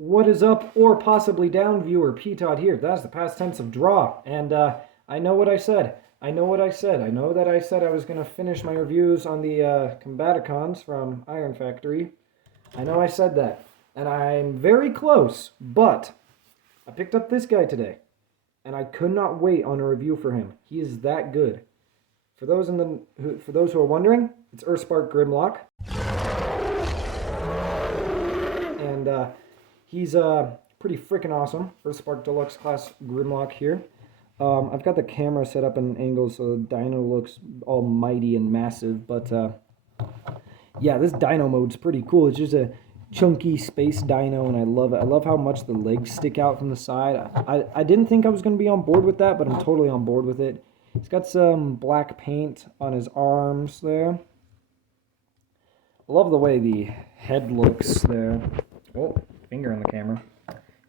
What is up, or possibly down, viewer? P-Todd here. That's the past tense of draw. And I know what I said. I know what I said. I know that I said I was going to finish my reviews on the Combaticons from Iron Factory. I know I said that. And I'm very close, but I picked up this guy today. And I could not wait on a review for him. He is that good. For those who are wondering, it's EarthSpark Grimlock. And he's pretty freaking awesome. EarthSpark Deluxe class Grimlock here. I've got the camera set up at an angle so the dino looks all mighty and massive. But yeah, this dino mode's pretty cool. It's just a chunky space dino, and I love it. I love how much the legs stick out from the side. I didn't think I was going to be on board with that, but I'm totally on board with it. He's got some black paint on his arms there. I love the way the head looks there. Oh, finger on the camera.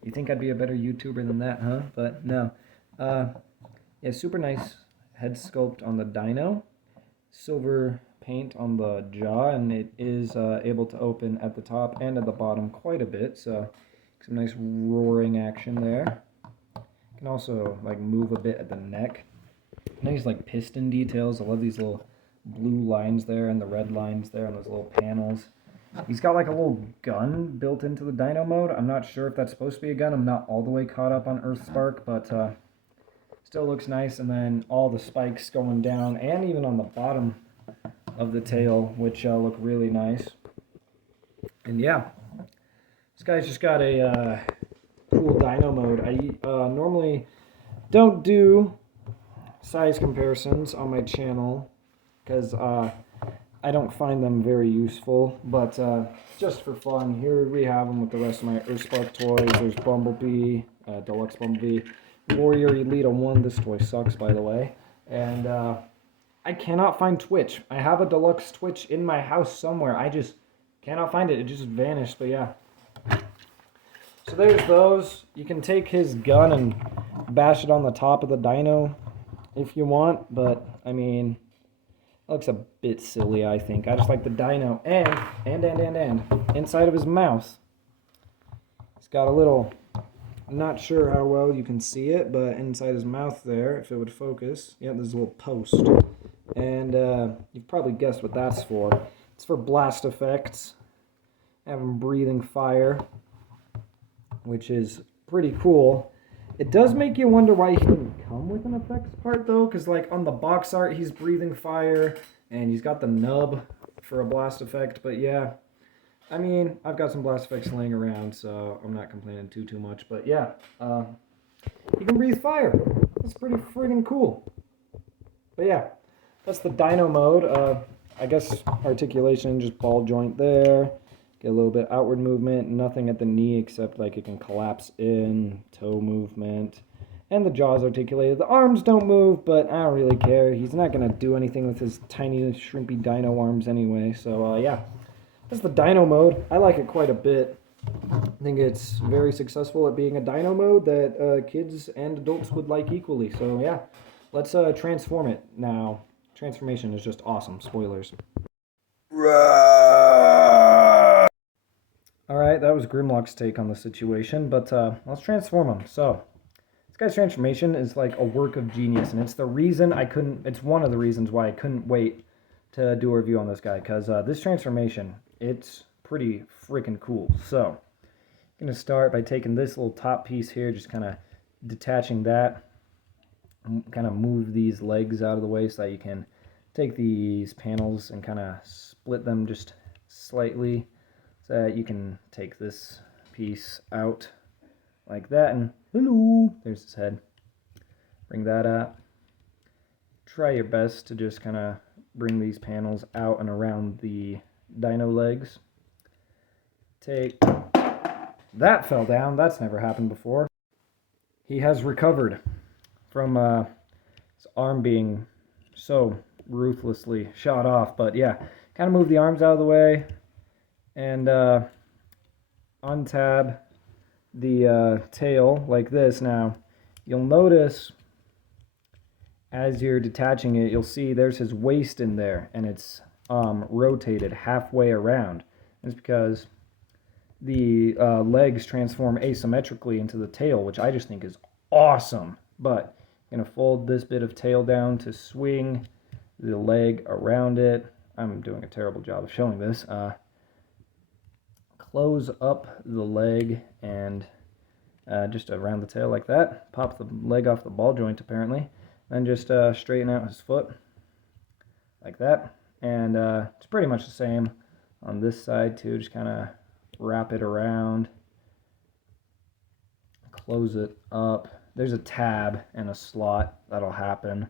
You think I'd be a better YouTuber than that, huh? But no. Yeah, super nice head sculpt on the dino. Silver paint on the jaw, and it is able to open at the top and at the bottom quite a bit, so some nice roaring action there. You can also like move a bit at the neck. Nice like piston details. I love these little blue lines there and the red lines there on those little panels. He's got like a little gun built into the dino mode. I'm not sure if that's supposed to be a gun. I'm not all the way caught up on EarthSpark, but still looks nice. And then all the spikes going down and even on the bottom of the tail, which look really nice. And yeah, this guy's just got a cool dino mode. I normally don't do size comparisons on my channel because I don't find them very useful, but just for fun, here we have them with the rest of my EarthSpark toys. There's Bumblebee, Deluxe Bumblebee, Warrior Elite 1. This toy sucks, by the way. And I cannot find Twitch. I have a Deluxe Twitch in my house somewhere. I just cannot find it. It just vanished, but yeah. So there's those. You can take his gun and bash it on the top of the dino if you want, but I mean, it looks a bit silly, I think. I just like the dino. And inside of his mouth, it's got a little, I'm not sure how well you can see it, but inside his mouth there, if it would focus, yeah, there's a little post. And you've probably guessed what that's for. It's for blast effects. Have him breathing fire, which is pretty cool. It does make you wonder why he didn't come with an effects part, though, because, like, on the box art, he's breathing fire, and he's got the nub for a blast effect, but yeah. I mean, I've got some blast effects laying around, so I'm not complaining too much, but yeah. He can breathe fire. That's pretty friggin' cool. But yeah, that's the dino mode. I guess articulation, just ball joint there. Get a little bit outward movement, nothing at the knee except like it can collapse in, toe movement, and the jaw's articulated. The arms don't move, but I don't really care. He's not going to do anything with his tiny, shrimpy dino arms anyway, so yeah. That's the dino mode. I like it quite a bit. I think it's very successful at being a dino mode that kids and adults would like equally, so yeah. Let's transform it now. Transformation is just awesome. Spoilers. Alright, that was Grimlock's take on the situation, but let's transform him. So, this guy's transformation is like a work of genius, and it's the reason it's one of the reasons why I couldn't wait to do a review on this guy, because this transformation, it's pretty freaking cool. So, I'm going to start by taking this little top piece here, just kind of detaching that, kind of move these legs out of the way so that you can take these panels and kind of split them just slightly. So you can take this piece out like that, and hello, there's his head. Bring that up. Try your best to just kind of bring these panels out and around the dino legs. That fell down. That's never happened before. He has recovered from his arm being so ruthlessly shot off, but yeah, kind of move the arms out of the way. And untab the tail like this. Now, you'll notice as you're detaching it, you'll see there's his waist in there, and it's rotated halfway around. It's because the legs transform asymmetrically into the tail, which I just think is awesome. But I'm going to fold this bit of tail down to swing the leg around it. I'm doing a terrible job of showing this. Close up the leg and just around the tail like that. Pop the leg off the ball joint apparently. Then just straighten out his foot like that. And it's pretty much the same on this side too. Just kind of wrap it around. Close it up. There's a tab and a slot that'll happen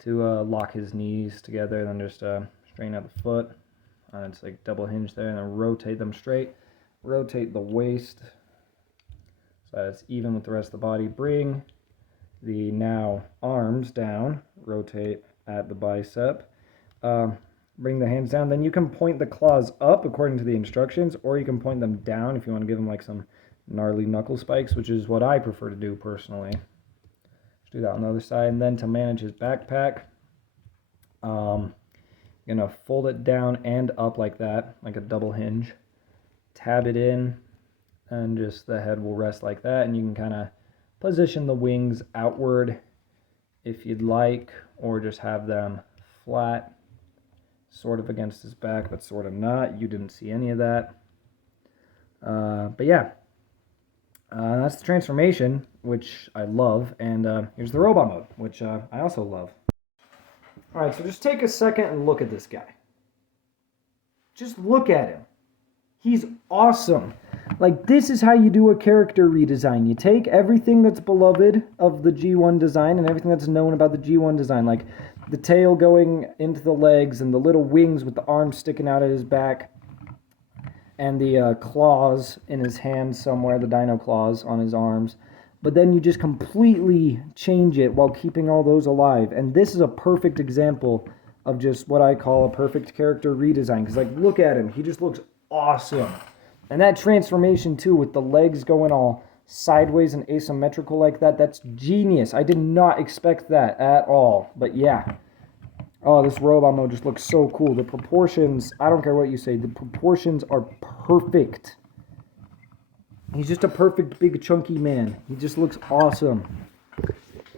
to lock his knees together. Then just straighten out the foot. It's like double hinge there, and then rotate them straight. Rotate the waist so it's even with the rest of the body. Bring the now arms down. Rotate at the bicep. Bring the hands down. Then you can point the claws up according to the instructions, or you can point them down if you want to give them like some gnarly knuckle spikes, which is what I prefer to do personally. Let's do that on the other side. And then to manage his backpack, gonna fold it down and up like that, like a double hinge. Tab it in, and just the head will rest like that. And you can kind of position the wings outward if you'd like, or just have them flat, sort of against his back, but sort of not. You didn't see any of that. But yeah, that's the transformation, which I love. And here's the robot mode, which I also love. All right, so just take a second and look at this guy. Just look at him. He's awesome. Like, this is how you do a character redesign. You take everything that's beloved of the G1 design and everything that's known about the G1 design, like the tail going into the legs and the little wings with the arms sticking out of his back and the claws in his hands somewhere, the dino claws on his arms. But then you just completely change it while keeping all those alive. And this is a perfect example of just what I call a perfect character redesign. Because, like, look at him. He just looks awesome. And that transformation, too, with the legs going all sideways and asymmetrical like that, that's genius. I did not expect that at all. But, yeah. Oh, this robot mode just looks so cool. The proportions, I don't care what you say, the proportions are perfect. He's just a perfect big chunky man. He just looks awesome.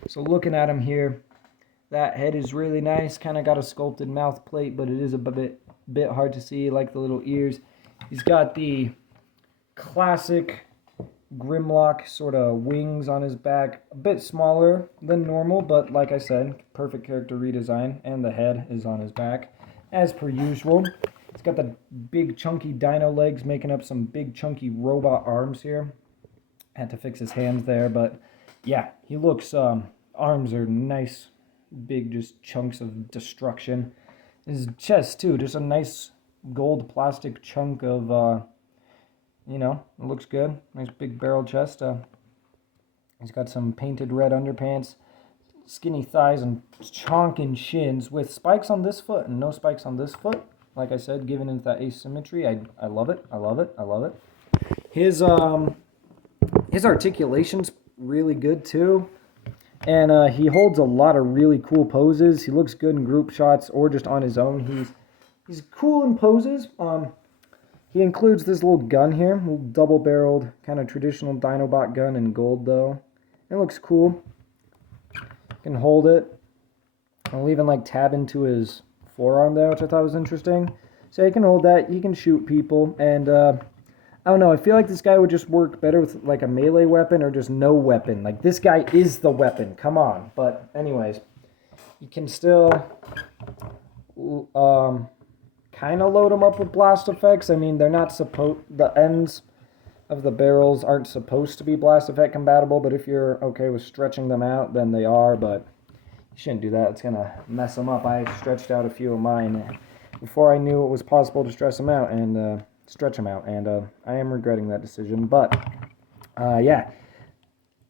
So looking at him here, that head is really nice. Kind of got a sculpted mouth plate, but it is a bit hard to see, like the little ears. He's got the classic Grimlock sort of wings on his back. A bit smaller than normal, but like I said, perfect character redesign. And the head is on his back, as per usual. He's got the big chunky dino legs making up some big chunky robot arms here. Had to fix his hands there, but yeah, he looks, arms are nice, big just chunks of destruction. His chest too, just a nice gold plastic chunk of, you know, it looks good. Nice big barrel chest. He's got some painted red underpants, skinny thighs, and chonking shins with spikes on this foot and no spikes on this foot. Like I said, giving into that asymmetry, I love it. I love it. I love it. His articulation's really good too, and he holds a lot of really cool poses. He looks good in group shots or just on his own. He's cool in poses. He includes this little gun here, little double-barreled kind of traditional Dinobot gun in gold though. It looks cool. You can hold it. I'll even like tab into his forearm there, which I thought was interesting. So he can hold that, he can shoot people, and I don't know, I feel like this guy would just work better with like a melee weapon or just no weapon. Like, this guy is the weapon, come on. But anyways, you can still kind of load them up with blast effects. I mean, they're not the ends of the barrels aren't supposed to be blast effect compatible, but if you're okay with stretching them out, then they are, but you shouldn't do that. It's going to mess them up. I stretched out a few of mine before I knew it was possible to stretch them out, and I am regretting that decision. But, yeah.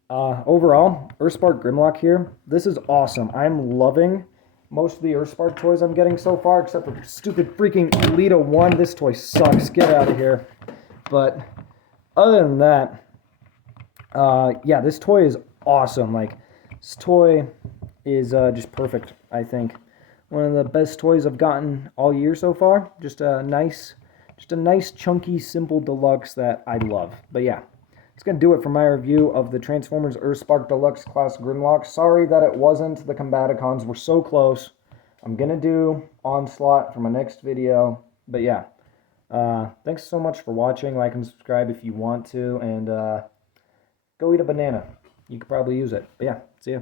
Overall, EarthSpark Grimlock here, this is awesome. I'm loving most of the EarthSpark toys I'm getting so far, except for stupid freaking Elita 1. This toy sucks. Get out of here. But, other than that, yeah, this toy is awesome. Like, this toy is just perfect, I think. One of the best toys I've gotten all year so far. Just nice, Just a nice, chunky, simple deluxe that I love. But yeah, it's going to do it for my review of the Transformers EarthSpark Deluxe Class Grimlock. Sorry that it wasn't the Combaticons. We're so close. I'm going to do Onslaught for my next video. But yeah, thanks so much for watching. Like and subscribe if you want to. And go eat a banana. You could probably use it. But yeah, see ya.